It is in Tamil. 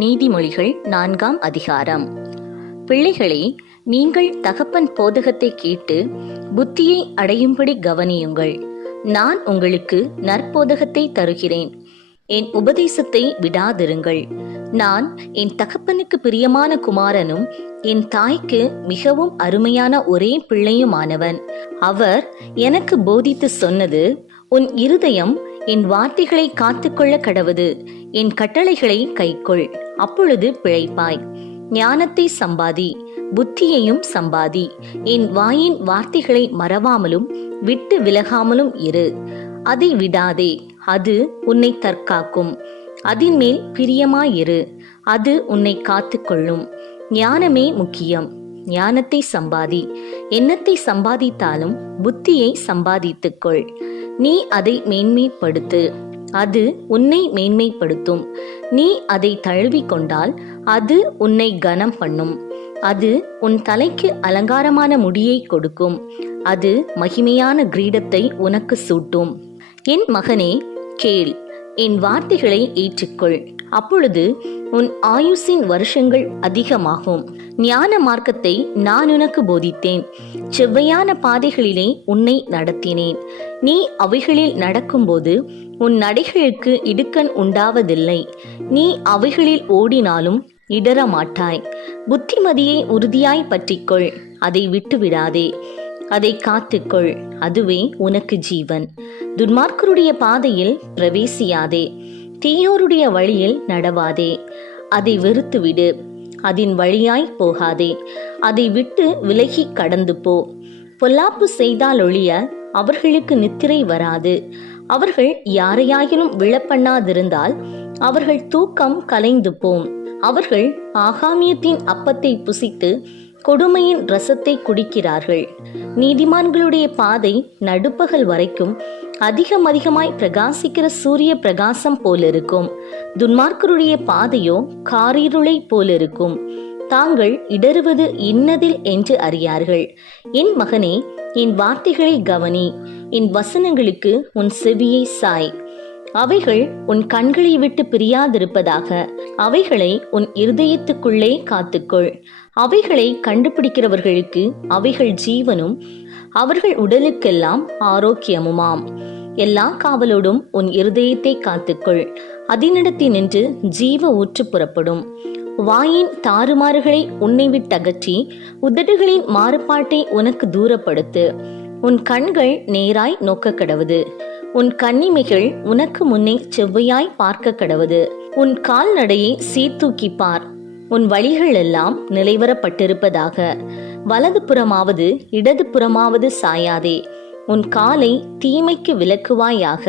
நீதிமொழிகள் 4ஆம் அதிகாரம். பிள்ளைகளே, நீங்கள் தகப்பன் போதகத்தை கேட்டு புத்தியை அடையும்படி கவனியுங்கள். நான் உங்களுக்கு நற்போதகத்தை தருகிறேன், என் உபதேசத்தை விடாதிருங்கள். நான் என் தகப்பனுக்கு பிரியமான குமாரனும் என் தாய்க்கு மிகவும் அருமையான ஒரே பிள்ளையுமானவன். அவர் எனக்கு போதித்து சொன்னது, உன் இருதயம் என் வார்த்தைகளை காத்துக்கொள்ள கடவது, என் கட்டளைகளை கைக்கொள், அப்பொழுது பிழைப்பாய். ஞானத்தை சம்பாதி, புத்தியையும் சம்பாதி. என் வாயின் வார்த்தைகளை மறவாமலும் விட்டு விலகாமலும் இரு. அதை விடாதே, அது உன்னை தற்காக்கும். அதின் மேல் பிரியமாயிரு, அது உன்னை காத்துக்கொள்ளும். ஞானமே முக்கியம், ஞானத்தை சம்பாதி. எண்ணத்தை சம்பாதித்தாலும் புத்தியை சம்பாதித்துக்கொள். நீ அதை மேன்மைப்படுத்து, அது உன்னை மேன்மைப்படுத்தும். நீ அதை தழுவி கொண்டால் அது உன்னை கனம் பண்ணும். அது உன் தலைக்கு அலங்காரமான முடியை கொடுக்கும். அது மகிமையான கிரீடத்தை உனக்கு சூட்டும். என் மகனே, கேள், என் வார்த்தைகளை ஏற்றுக்கொள், அப்பொழுது உன் ஆயுசின் வருஷங்கள் அதிகமாகும். ஞான மார்க்கத்தை நான் உனக்கு போதித்தேன், செவ்வையான பாதைகளிலே உன்னை நடத்தினேன். நீ அவைகளில் நடக்கும்போது உன் நடைகளுக்கு இடுக்கண் உண்டாவதில்லை. நீ அவைகளில் ஓடினாலும் இடற மாட்டாய். புத்திமதியை உறுதியாய் பற்றிக்கொள், அதை விட்டுவிடாதே. அதை காத்துக்கொள், அதுவே உனக்கு ஜீவன். துன்மார்க்கருடைய பாதையில் பிரவேசியாதே, தீயோருடைய வழியில் நடவாதே. அதை வெறுத்துவிடு, அதன் வழியாய் போகாதே. அதை விட்டு விலகி கடந்து போ. பொல்லாப்பு செய்தால் ஒழிய அவர்களுக்கு நித்திரை வராது. அவர்கள் யாரையாயினும் விழப்பண்ணாதிருந்தால் அவர்கள் தூக்கம் கலைந்து போம். அவர்கள் ஆகாமியத்தின் அப்பத்தை புசித்து கொடுமையின் ரசத்தை குடிக்கிறார்கள். நீதிமான்களுடைய பாதை நடுப்பகல் வரைக்கும் அதிகமாய் பிரகாசிக்கிற சூரிய பிரகாசம் போலிருக்கும். துன்மார்க்கருடைய பாதையோ காரிருளை போலிருக்கும். தாங்கள் இடறுவது இன்னதில் என்று அறியார்கள். என் மகனே, என் வார்த்தைகளை கவனி, என் வசனங்களுக்கு உன் செவியை சாய். அவைகள் உன் கண்களை விட்டு பிரியாதிருப்பதாக. அவைகளை உன் இருதயத்துக்குள்ளே காத்துக்கொள். அவைகளை கண்டுபிடிக்கிறவர்களுக்கு அவைகள் ஜீவனும் அவர்கள் உடலுக்கெல்லாம் ஆரோக்கியமுமாம். எல்லா காவலோடும் உன் இருதயத்தை காத்துக்கொள், அதனிடத்தினின்று ஜீவ ஊற்று புறப்படும். வாயின் தாறுமாறுகளை உன்னை விட்டகற்றி உதடுகளின் மாறுபாட்டை உனக்கு தூரப்படுத்து. உன் கண்கள் நேராய் நோக்க கடவது, உன் கண்ணிமைகள் உனக்கு முன்னே செவ்வையாய் பார்க்க கடவது. உன் கால்நடையை சீர்தூக்கி பார், உன் வழிகள் எல்லாம் நிலைவரப்பட்டிருப்பதாக. வலது புறமாவது இடது புறமாவது சாயாதே. உன் காலை தீமைக்கு விலக்குவாயாக.